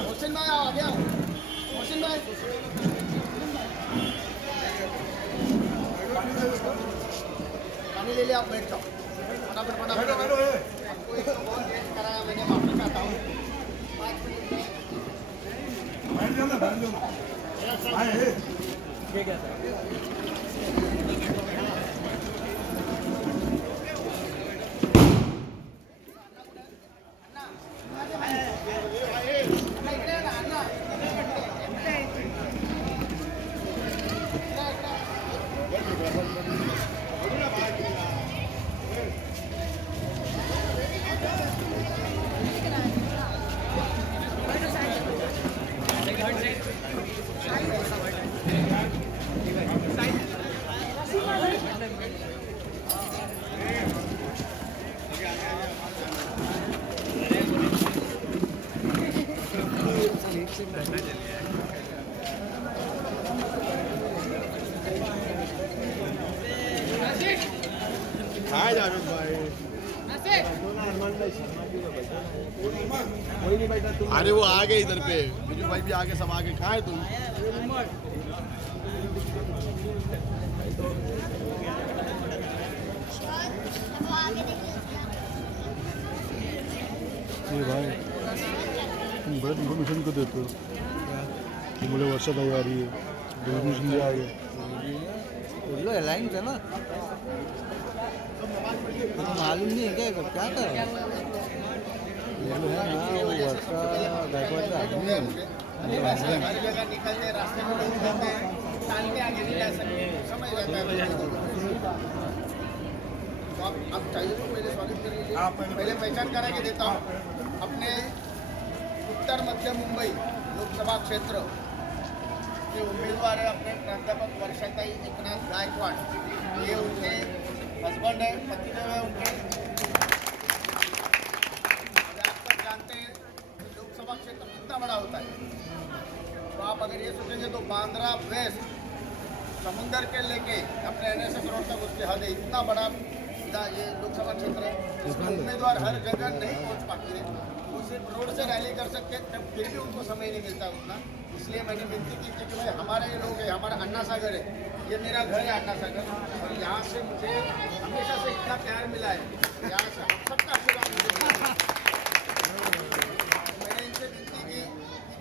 मोहसिन भाई आ गया। मोहसिन भाई पानी ले लिया, आप बैठ जाओ फटाफट फटाफट। आपको एक तो बहुत लेट कराया मैंने, माफी चाहता हूँ। अरे वो आ गए इधर पे, बिजू भाई भी आगे, सब आगे। कहाँ है तुम? भाई तुम बड़े इन्फॉर्मेशन को देते हो कि मुझे वर्षा भाई आ रही है, भी आ गया। लाइन है ना, तो मालूम नहीं है क्या क्या कर है ना, वो वर्षा गायकवाड़ का आदमी है। हर जगह निकलते रास्ते में लोग जाते हैं, टालने आगे नहीं जा सकते, समझ जाता है। तो आप चाहिए तो पहले स्वागत कर लीजिए। पहले पहचान करा के देता हूँ। अपने उत्तर मध्य मुंबई लोकसभा क्षेत्र के उम्मीदवार है अपने प्राध्यापक वर्षाताई एकनाथ गायकवाड़। ये उनके हस्बैंड है, पतिदेव है उनके। आप सब जानते हैं कि लोकसभा क्षेत्र कितना बड़ा होता है। तो आप अगर ये सोचेंगे तो बांद्रा वेस्ट समुंदर के लेके अपने NSS रोड तक उसकी हद है। इतना बड़ा ये लोकसभा क्षेत्र है, इसमें उम्मीदवार हर जगह नहीं पहुंच पाते हैं। वो सिर्फ रोड से रैली कर सकते हैं, तब फिर भी उनको समय नहीं मिलता उतना। इसलिए मैंने विनती की थी कि भाई हमारे ये लोग हैं, हमारा अन्ना सागर है, ये मेरा घर है अन्ना सागर, और यहाँ से मुझे हमेशा से इतना प्यार मिला है। यहाँ से सबका आशीर्वाद मुझे मिला। मैंने इनसे विनती की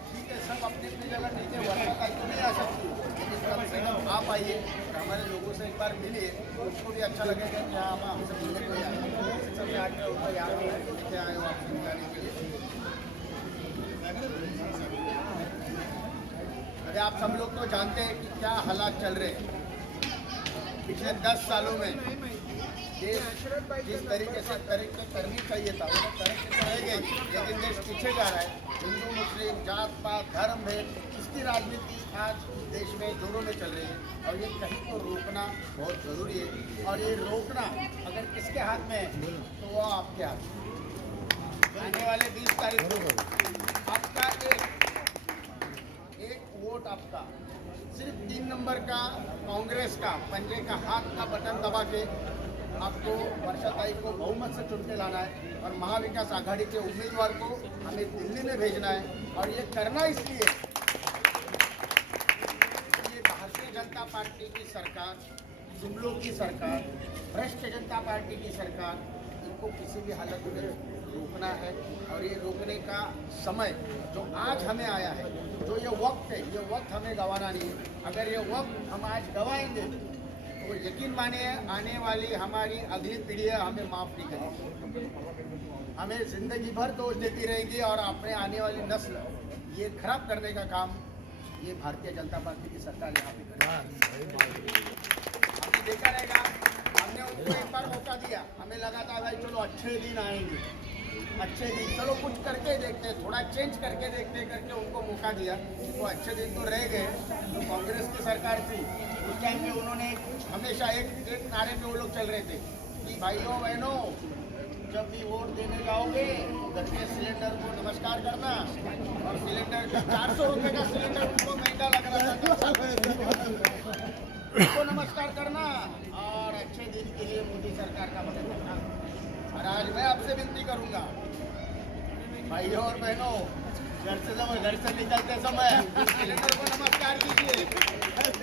ठीक है, सब अपनी अपनी जगह ठीक है, वर्षा का तो नहीं आ सकती, लेकिन कम से कम आप आइए, हमारे लोगों से एक बार मिलिए, उसको भी अच्छा लगेगा कि हाँ हमसे मिलने को आए। सबसे आगे होगा यहाँ लेके आए हो आपसे मिलाने के लिए। अरे आप सब लोग तो जानते हैं कि क्या हालात चल रहे हैं। पिछले 10 सालों में देश जिस तरीके से तरक्की करनी चाहिए था वो तरक्की तो रह गई, लेकिन देश पीछे जा रहा है। हिंदू मुस्लिम जात पात धर्म भेद इसकी राजनीति आज देश में जोरों में चल रही है, और ये कहीं को रोकना बहुत ज़रूरी है। और ये रोकना अगर किसके हाथ में है तो वो आपके हाथ में। आने वाले 20 तारीख को आपका एक वोट, आपका सिर्फ 3 नंबर का कांग्रेस का पंजे का हाथ का बटन दबा के आपको वर्षाताई को बहुमत से चुन के लाना है, और महाविकास आघाड़ी के उम्मीदवार को हमें दिल्ली में भेजना है। और ये करना इसलिए ये भारतीय जनता पार्टी की सरकार, जुमलों की सरकार, भ्रष्ट जनता पार्टी की सरकार, इनको किसी भी हालत में रोकना है। और ये रोकने का समय जो आज हमें आया है, जो ये वक्त है, ये वक्त हमें गंवाना नहीं है। अगर ये वक्त हम आज गंवाएंगे तो यकीन मानिए आने वाली हमारी अगली पीढ़ी हमें माफ़ नहीं करेगी, हमें ज़िंदगी भर दोष देती रहेगी, और अपने आने वाली नस्ल ये खराब करने का काम ये भारतीय जनता पार्टी की सरकार यहाँ पे करेगी। आपने देखा रहेगा, हमने उनको एक बार मौका दिया, हमें लगा था भाई चलो अच्छे दिन आएंगे, अच्छे दिन चलो कुछ करके देखते, थोड़ा चेंज करके देखते करके उनको मौका दिया। वो अच्छे दिन तो रह गए। तो कांग्रेस की सरकार थी उस टाइम में उन्होंने हमेशा एक नारे पे वो लोग चल रहे थे कि भाइयों बहनों जब भी वोट देने जाओगे घर के सिलेंडर को नमस्कार करना। और सिलेंडर का 400 रुपये का सिलेंडर उनको महंगा लग रहा था। उनको नमस्कार करना और अच्छे दिन के लिए मोदी सरकार का मदद करना। और आज मैं आपसे विनती करूंगा, भाइयों और बहनों, घर से निकलते समय सिलेंडर को नमस्कार कीजिए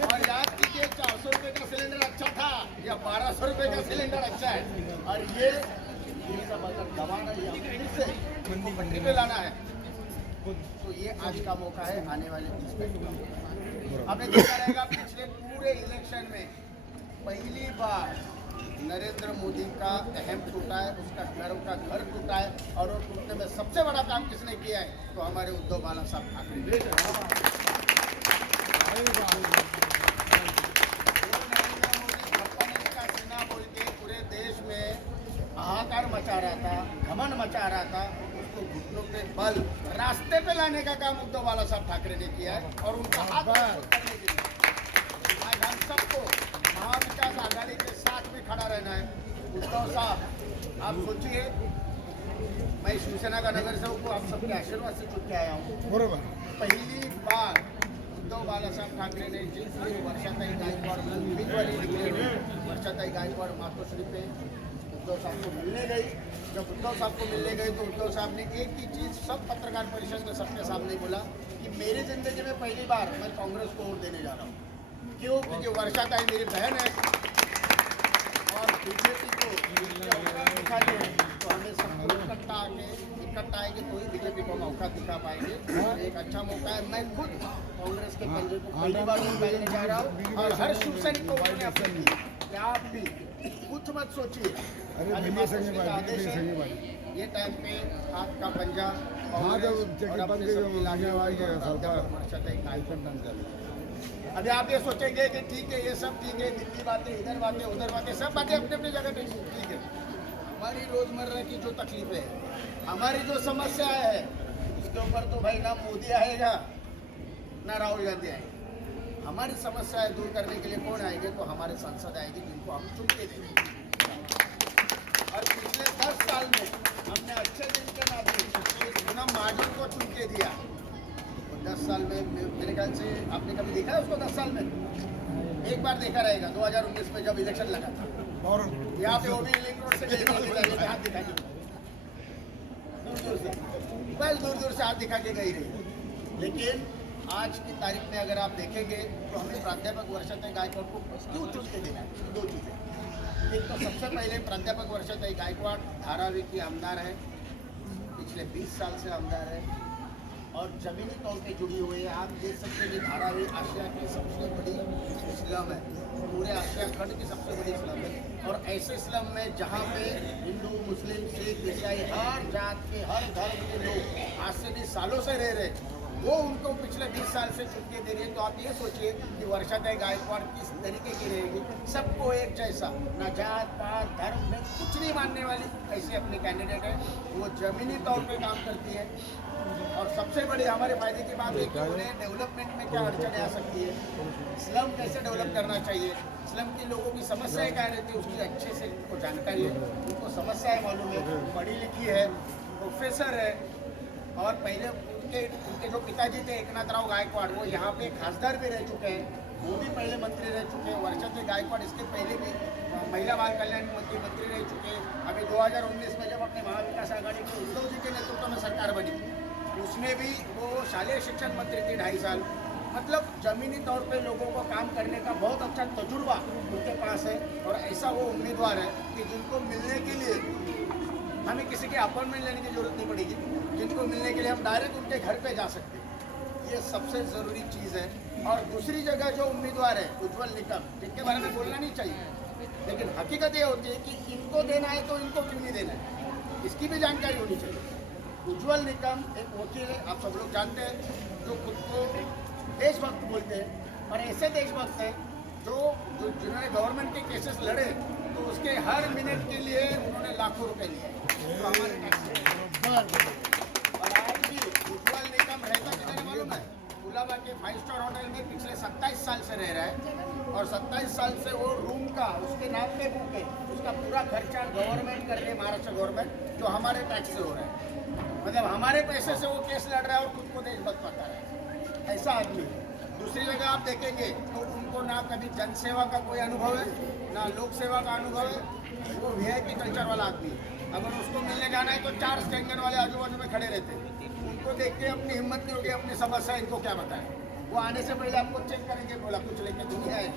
और याद कीजिए 400 रुपये का सिलेंडर अच्छा था या 1200 रुपये का सिलेंडर अच्छा है। और ये सब अगर दबाना या फिर से मंडी पे लाना है तो ये आज का मौका है, आने वाले 30 मिनट आपने देखा रहेगा पिछले पूरे इलेक्शन में पहली बार नरेंद्र मोदी का अहम टूटा है, उसका घर टूटा है। और वो टूटने में सबसे बड़ा काम किसने किया है? तो हमारे उद्धव बाला साहब ठाकरे। का सीना बोल के पूरे देश में हाहाकार मचा रहा था, घमंड मचा रहा था, उसको घुटनों पे बल रास्ते पे लाने का काम उद्धव बाला साहब ठाकरे ने किया है। और उनका हाथ मजबूत करने के लिए आज हम सबको महाविकास आघाड़ी के साथ में खड़ा रहना है। उद्धव साहब, आप सोचिए, मैं शिवसेना का नगर सेवक को आप सबके आशीर्वाद से चुन के आया हूँ। बरोबर पहली बार उद्धव बाला साहब ठाकरे ने जिस दिन वर्षाताई गायकवाड़ उम्मीदवारी डिक्लेयर हुई, वर्षाताई गायकवाड़ मातोश्री पे उद्धव साहब को मिलने गई। जब उद्धव साहब को मिलने गए तो उद्धव साहब ने एक ही चीज़ सब पत्रकार परिषद में सबके सामने बोला कि मेरी जिंदगी में पहली बार मैं कांग्रेस को वोट देने जा रहा हूँ। क्यों? क्योंकि वर्षाताई मेरी बहन है और बीजेपी को दिखा दे तो हमें सबको इकट्ठा आएंगे तो ही बीजेपी को मौका दिखा पाएंगे। और एक अच्छा मौका है। मैं खुद कांग्रेस के पंजे को पहली बार वोट डालने जा रहा हूँ और हर शिव सैनिक को उन्होंने अपील की कि आप भी कुछ मत सोचिए, ये टाइम पे आपका पंजा अभी आप ये सोचेंगे कि ठीक है, ये सब ठीक है, दिल्ली बातें, इधर बातें, उधर बातें, सब बातें अपनी अपनी जगह पे ठीक है। हमारी रोजमर्रा की जो तकलीफें हैं, हमारी जो समस्याएं हैं, उसके ऊपर तो भाई ना मोदी आएगा ना राहुल गांधी आएंगे। हमारी समस्याएं दूर करने के लिए कौन आएंगे? तो हमारे सांसद आएंगे, जिनको हम चुन के देंगे। और पिछले 10 साल में हमने अच्छे दिन के नाते पूनम महाजन को चुन के दिया। 10 साल में मेरे ख्याल से आपने कभी देखा है उसको? 10 साल में एक बार देखा रहेगा, 2019 में जब इलेक्शन लगा था। और यहाँ पे वो भी लिंक रोड से हाथ दिखा के दूर दूर से हाथ दिखा के गई रही। लेकिन आज की तारीख में अगर आप देखेंगे तो हमें प्राध्यापक वर्षाताई गायकवाड़ को क्यों चुन के देना है? 2 चीज़ें। एक तो सबसे पहले प्राध्यापक वर्षाताई गायकवाड़ धारावी की आमदार है, पिछले 20 साल से आमदार है और जमीनी तौर पे जुड़ी हुई है। आप देख सकते हैं कि धारावी आशिया की सबसे बड़ी स्लम है, पूरे आशिया खंड की सबसे बड़ी स्लम है। और ऐसे स्लम में जहाँ पे हिंदू, मुस्लिम, सिख, ईसाई, हर जात के, हर धर्म के लोग आज से 20 सालों से रह रहे, वो उनको पिछले 20 साल से चुन के दे रही है। तो आप ये सोचिए कि वर्षाताई गायकवाड़ किस तरीके की रहेगी, सबको एक जैसा, ना जात पात धर्म में कुछ नहीं मानने वाली, ऐसी अपनी कैंडिडेट है। वो जमीनी तौर पे काम करती है। और सबसे बड़ी हमारे फायदे की बात है कि उन्हें डेवलपमेंट में क्या अड़चनें आ सकती है, स्लम कैसे डेवलप करना चाहिए, स्लम के लोगों की समस्याएं क्या रहती है, उसकी अच्छे से उनको जानकारी है, उनको समस्याएं मालूम है, पढ़ी लिखी है, प्रोफेसर है। और पहले उनके जो पिताजी थे एकनाथ राव गायकवाड़, वो यहाँ पे खासदार भी रह चुके हैं, वो भी पहले मंत्री रह चुके हैं। वर्षाताई गायकवाड़ इसके पहले भी महिला बाल कल्याण मंत्री रह चुके हैं। अभी 2019 में जब अपने महाविकास आघाड़ी के उद्धव जी के नेतृत्व में सरकार बनी, उसमें भी वो शालेय शिक्षण मंत्री थी 2.5 साल। मतलब जमीनी तौर पे लोगों को काम करने का बहुत अच्छा तजुर्बा उनके पास है। और ऐसा वो उम्मीदवार है कि जिनको मिलने के लिए हमें किसी के अपॉइंटमेंट लेने की जरूरत नहीं पड़ेगी, जिनको मिलने के लिए हम डायरेक्ट उनके घर पे जा सकते हैं। ये सबसे ज़रूरी चीज़ है। और दूसरी जगह जो उम्मीदवार है उज्ज्वल निकम, जिनके बारे में बोलना नहीं चाहिए, लेकिन हकीकत ये होती है कि इनको देना है तो इनको क्यों नहीं देना है, इसकी भी जानकारी होनी चाहिए। उज्ज्वल निकम एक वकील है, आप सब लोग जानते हैं, जो खुद को देशभक्त बोलते हैं। और ऐसे देशभक्त हैं जो जिन्होंने गवर्नमेंट के केसेस लड़े तो उसके हर मिनट के लिए उन्होंने लाखों रुपए लिए। तो हमारे और आज भी उज्ज्वल निकम रहता किधर मालूम है? कुलाबा के 5 स्टार होटल में पिछले 27 साल से रह रहा है। और 27 साल से वो रूम का उसके नाम पे बुक है, उसका पूरा खर्चा गवर्नमेंट कर रही है, महाराष्ट्र गवर्नमेंट, जो हमारे टैक्स से हो रहा है। मतलब हमारे पैसे से वो केस लड़ रहा है और खुद को देशभक्त बता रहा है, ऐसा आदमी। दूसरी जगह आप देखेंगे तो उनको उनको ना कभी जनसेवा का कोई अनुभव है, ना लोक सेवा का अनुभव है। वो वीआईपी कल्चर वाला आदमी है। अगर उसको मिलने जाना है तो 4 स्टैंडर्ड वाले आजू बाजू में खड़े रहते हैं। उनको देख के अपनी हिम्मत नहीं होगी, अपनी समस्या इनको क्या बताएं। वो आने से पहले आपको चेक करेंगे, बोला कुछ लेके दुनिया है।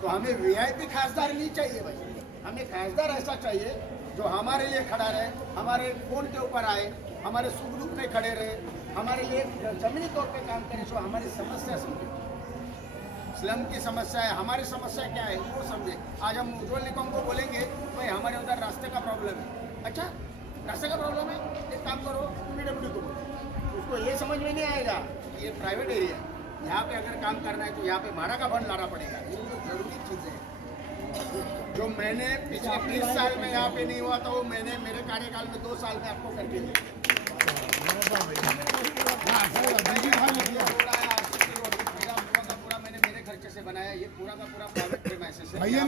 तो हमें वीआईपी खासदार नहीं चाहिए भाई, हमें खासदार ऐसा चाहिए जो हमारे लिए खड़ा रहे, हमारे फोन के ऊपर आए, हमारे सुख दुख में खड़े रहे, हमारे लिए जमीनी तौर पे काम करे, जो हमारी समस्या समझे। स्लम की समस्या है, हमारी समस्या क्या है वो समझे। आज हम उज्ज्वल निगम को बोलेंगे भाई हमारे उधर रास्ते का प्रॉब्लम है। अच्छा रास्ते का प्रॉब्लम है, एक काम करो PWD को बोलो। उसको ये समझ में नहीं आएगा कि ये प्राइवेट एरिया है, यहाँ पे अगर काम करना है तो यहाँ पे भाड़ा का फंड लाना पड़ेगा। ये तो जरूरी चीज़ें हैं जो मैंने पिछले 20 साल में यहाँ पे नहीं हुआ था, वो मैंने मेरे कार्यकाल में 2 साल में आपको करके दिया। मैंने मेरे खर्चे से बनाया, ये पूरा का पूरा प्राइवेट प्रीमाइसेस है। भैया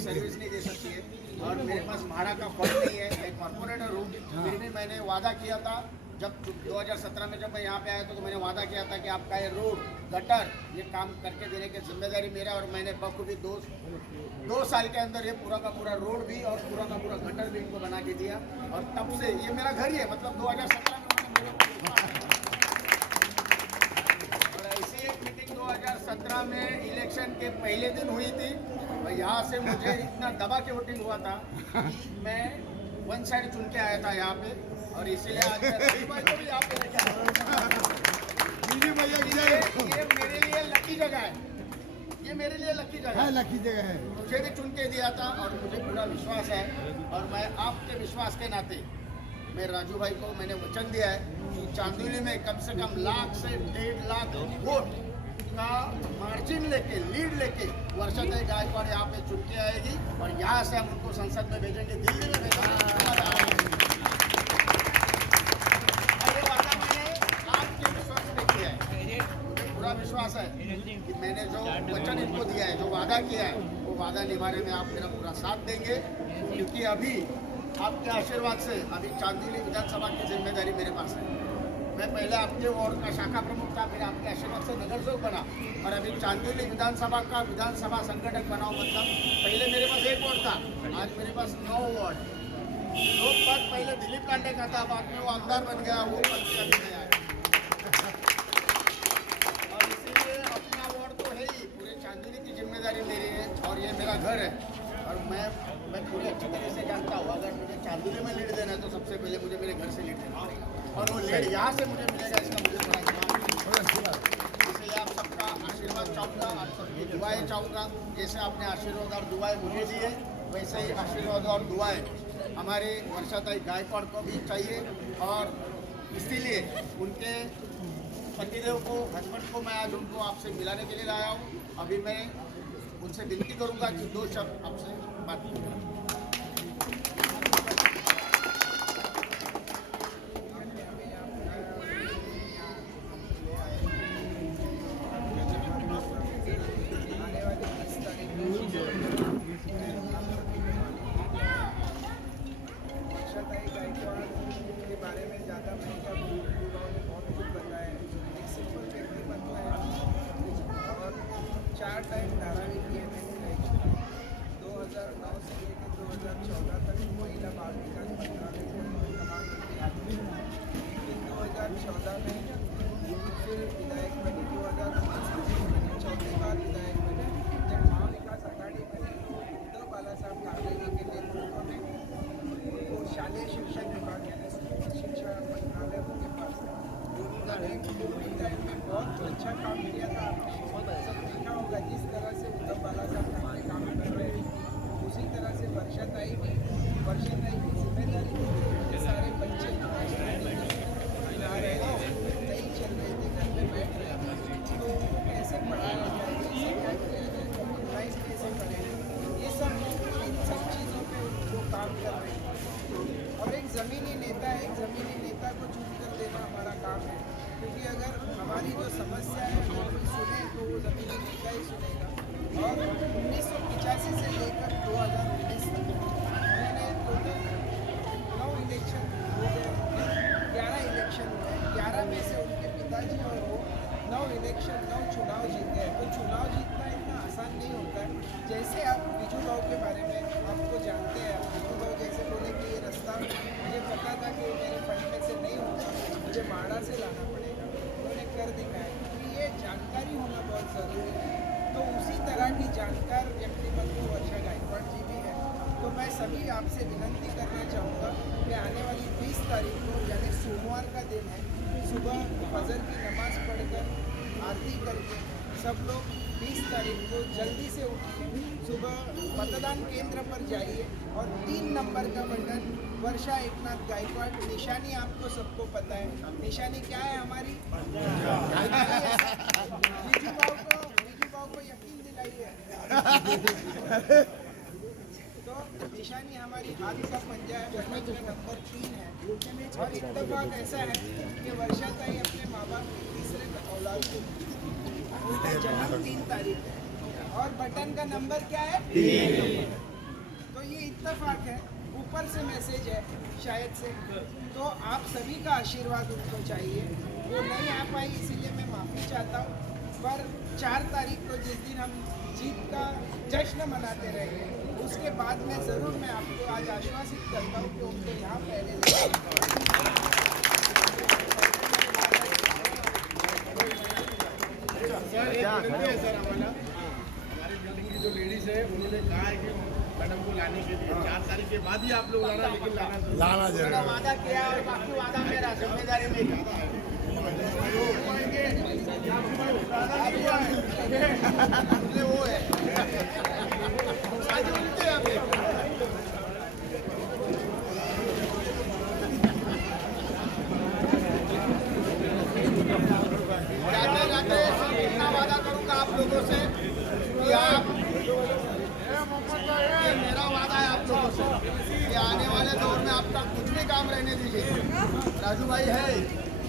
सर्विस नहीं दे सकती है और मेरे पास भाड़ा का फंड नहीं है, मैं कॉर्पोरेटर हूँ। फिर भी मैंने वादा किया था जब 2017 में जब मैं यहाँ पे आया तो मैंने वादा किया था कि आपका ये रोड गटर ये काम करके देने की जिम्मेदारी मेरा, और मैंने बखूबी 2 साल के अंदर ये पूरा का पूरा रोड भी और पूरा का पूरा गटर भी इनको बना के दिया। और तब से ये मेरा घर ही है, मतलब 2017 में उन्होंने मेरे को। और ऐसी एक मीटिंग 2017 में इलेक्शन के पहले दिन हुई थी और यहाँ से मुझे इतना दबा के वोटिंग हुआ था कि मैं 1 साइड चुन के आया था यहाँ पे, और इसीलिए आज मैं रवि भाई को भी यहाँ पे लेके आया। ये मेरे लिए लकी जगह है, ये मेरे लिए लकी जगह है, लकी जगह है। मुझे भी चुन के दिया था और मुझे पूरा विश्वास है। और मैं आपके विश्वास के नाते मैं राजू भाई को मैंने वचन दिया है कि चांदोली में कम से कम 1 लाख से 1.5 लाख वोट का मार्जिन लेके, लीड लेके वर्षाताई गायकवाड़ यहाँ पे चुन के आएगी और यहाँ से हम उनको संसद में भेजेंगे, दिल्ली में भेजेंगे। पूरा विश्वास है कि मैंने जो वचन इनको दिया है, जो वादा किया है, वो वादा निभाने में आप मेरा पूरा साथ देंगे। क्योंकि अभी आपके आशीर्वाद से अभी चांदोली विधानसभा की जिम्मेदारी मेरे पास है। मैं पहले आपके वार्ड का शाखा प्रमुख था, फिर आपके आशीर्वाद से नगर सेवक बना और अभी चांदोली विधानसभा का विधानसभा संगठक बनाओ। मतलब पहले मेरे पास 1 वार्ड था, आज मेरे पास 9 वार्ड। 2 पद पहले दिलीप लांडे का था, बाद में वो आमदार बन गया, वो पद भी अभी गया है। चांदोली की जिम्मेदारी मेरी है और ये मेरा घर है और मैं पूरी अच्छी तरह से जानता हूँ। अगर मुझे चांदोली में लीड देना है तो सबसे पहले मुझे मेरे घर से लीड देना पड़ेगा और वो लीड यहाँ से मुझे मिलेगा, इसका मुझे बड़ा ईमान है। इसलिए आप सबका आशीर्वाद चाहूँगा, आप सबकी दुआएं चाहूँगा। जैसे आपने आशीर्वाद और दुआएं मुझे दी है, वैसे ही आशीर्वाद और दुआएं हमारे वर्षाताई गायकवाड़ को भी चाहिए। और इसीलिए उनके पतिदेव को, हस्बैंड को मैं आज उनको आपसे मिलाने के लिए लाया हूँ। अभी मैं उनसे विनती करूंगा कि 2 शब्द आपसे बात करूँ। वर्षाताई गायकवाड़ के बारे में ज़्यादा मैं क्या युवाओं ने बहुत कुछ बताया। एक सिंपल व्यक्तिमत्व है और 4 टाइम धारावी किए मैंने 2009 से लेकर 2014 तक महिला बाल विकास मंत्रालय को तमाम लेकिन 2014 में फिर विधायक बनी, 2019 में चौथी बार विधायक बने जब महाविकास आघाड़ी बनी। उद्धव बाला साहब ठाकरे जी के नेतृत्व में वो शालेय शिक्षा विभाग यानी स्कूल शिक्षा मंत्रालय उनके पास में बहुत अच्छा काम किया था। सब देखा होगा जिस तरह से उद्धव बाला साहब ठाकरे काम कर रहे हैं उसी तरह से वर्षाताई की जिम्मेदारी थी। सारे बच्चे आ रहे थे, नहीं चल रहे थे, घर में बैठ रहे थे, तो कैसे पढ़ाया जाए, कैसे क्या किया जाए, ऑनलाइन कैसे करें, ये सब इन सब चीज़ों पे वो काम कर रहे हैं। और एक ज़मीनी नेता को चुनकर देना हमारा काम है, क्योंकि अगर हमारी जो समस्या है वो कोई सुने तो वो ज़मीनी नेता ही सुनेगा। और 1985 से लेकर 2019 तक मैंने टोटल 9 इलेक्शन हो गए, 11 इलेक्शन हुए, 11 में से उनके पिताजी और वो 9 इलेक्शन 9 चुनाव जीते हैं। तो देखा है कि ये जानकारी होना बहुत ज़रूरी है। तो उसी तरह की जानकार व्यक्तिमत्व वर्षा गायकवाड़ जी भी है। तो मैं सभी आपसे विनंती करना चाहूँगा कि आने वाली 20 तारीख को यानी सोमवार का दिन है, सुबह फजर की नमाज़ पढ़कर आरती करके सब लोग 20 तारीख को जल्दी से उठिए, सुबह मतदान केंद्र पर जाइए और 3 नंबर का बटन वर्षा एकनाथ गायकवाड़, निशानी आपको सबको पता है, निशानी क्या है हमारी? बीजू भाव को यकीन दिलाइए। तो निशानी हमारी हाथ का पंजा है, बटन का नंबर 3 है। और इत्तेफाक ऐसा है कि वर्षा ताई अपने माँ बाप की तीसरे औलाद को जन्म 3 तारीख है और बटन का नंबर क्या है? 3। तो ये इत्तेफाक है, ऊपर से मैसेज है शायद से। तो आप सभी का आशीर्वाद उनको चाहिए। वो नहीं आ पाई इसीलिए मैं माफ़ी चाहता हूँ, पर 4 तारीख को जिस दिन हम जीत का जश्न मनाते रहेंगे उसके बाद में ज़रूर मैं आपको आज आश्वासित करता हूँ कि उनको यहाँ पहले सर एक विनती है सर हमारा, हमारी बिल्डिंग की जो लेडीज है उन्होंने कहा है कि मैडम को लाने के लिए 4 तारीख के बाद ही आप लोग लाना, लेकिन लाना मैंने वादा किया और बाकी वादा मेरा जिम्मेदारी मेरी। वो है जाते जाते इतना वादा करूंगा आप लोगों से कि आप, मेरा वादा है आप लोगों से कि आने वाले दौर में आपका कुछ भी काम रहने दीजिए। राजू भाई है,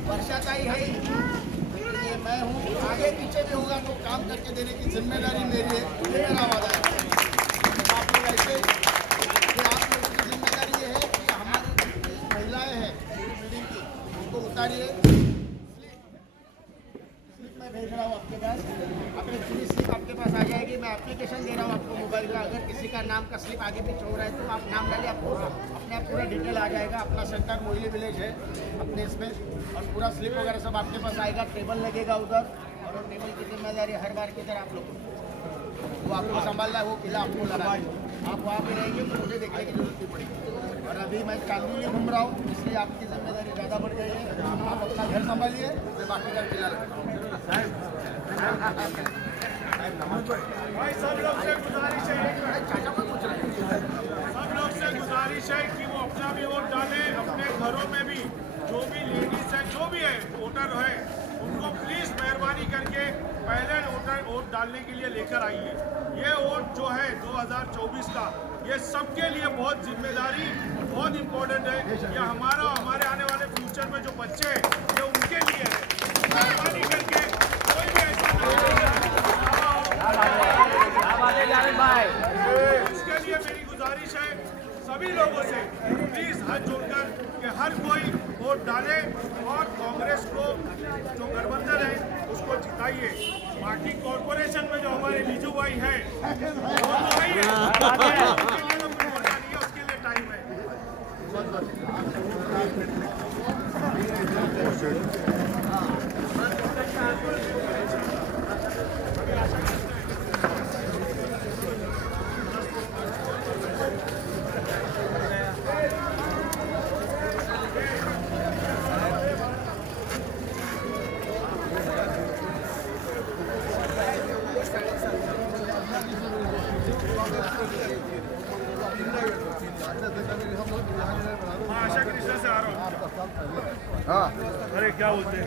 वर्षा ताई है, ये मैं हूँ, आगे पीछे भी होगा तो काम करके देने की जिम्मेदारी मेरी है, ये मेरा वादा है। आप लोग ऐसे कि आप लोगों की जिम्मेदारी ये है कि हमारी महिलाएं हैं बिल्डिंग की, उनको उतारिए। मैं भेज रहा हूँ आपके पास, अपनी पूरी स्लिप आपके पास आ जाएगी। मैं एप्लीकेशन दे रहा हूँ आपको मोबाइल का, अगर किसी का नाम का स्लिप आगे पीछे हो रहा है तो आप नाम डालिए, आपको अपने आप पूरा डिटेल आ जाएगा। अपना सेंटर मोहिली विलेज है अपने इसमें, और पूरा स्लिप वगैरह सब आपके पास आएगा। टेबल लगेगा उधर, और वो टेबल की जिम्मेदारी हर बार की तरह आप लोग वो आपको संभालना है, वो किला आपको लगा है। आप वहाँ पे रहेंगे तो मुझे देखने की जरूरत नहीं पड़ेगी। और अभी मैं कानूनी घूम रहा हूँ, इसलिए आपकी जिम्मेदारी ज़्यादा बढ़ गई है। आप अपना घर संभालिए, मैं बाकी का किला लगा। भाई सब लोग से गुजारिश है, सब लोग से गुजारिश है कि वो अपना भी वोट डालें, अपने घरों में भी जो भी लेडीज है, जो भी है वोटर है, उनको प्लीज मेहरबानी करके पहले वोट डालने के लिए लेकर आइए। ये वोट जो है 2024 का, ये सबके लिए बहुत जिम्मेदारी, बहुत इम्पोर्टेंट है। ये हमारा, हमारे आने वाले फ्यूचर में जो बच्चे हैं, ये उनके लिए है। मेहरबानी करके कोई भी ऐसा इसके लिए मेरी गुजारिश है सभी लोगों से, प्लीज हाथ जोड़कर कि हर कोई वोट डाले और कांग्रेस को जो गठबंधन है उसको जिताइए। बाकी कॉर्पोरेशन में जो हमारे लीजू भाई है वो तो आई है, उसके लिए तो कोई होता नहीं है, उसके लिए टाइम है। आशा कृष्णा से आ रहा हूँ। हाँ, अरे क्या बोलते हैं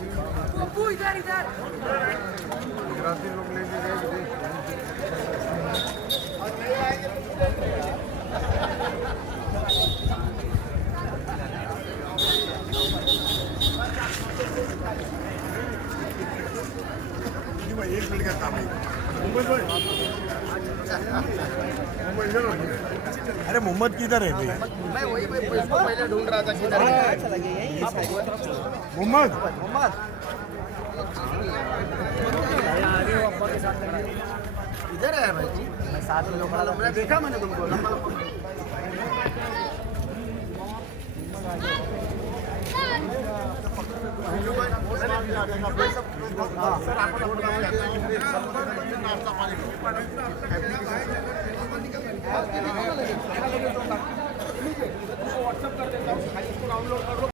गुजराती लोग लेके गए भाई, 1 मिनट का काम है। अरे मोहम्मद किधर है भाई? मैं वही इसको पहले ढूंढ रहा था किधर है। मोहम्मद इधर है भाई जी, मैं साथ में लंबा लंबा देखा मैंने तुमको लंबा लंबा। व्हॉट्सअप कर देता हूँ, खाली इसको डाउनलोड कर लो।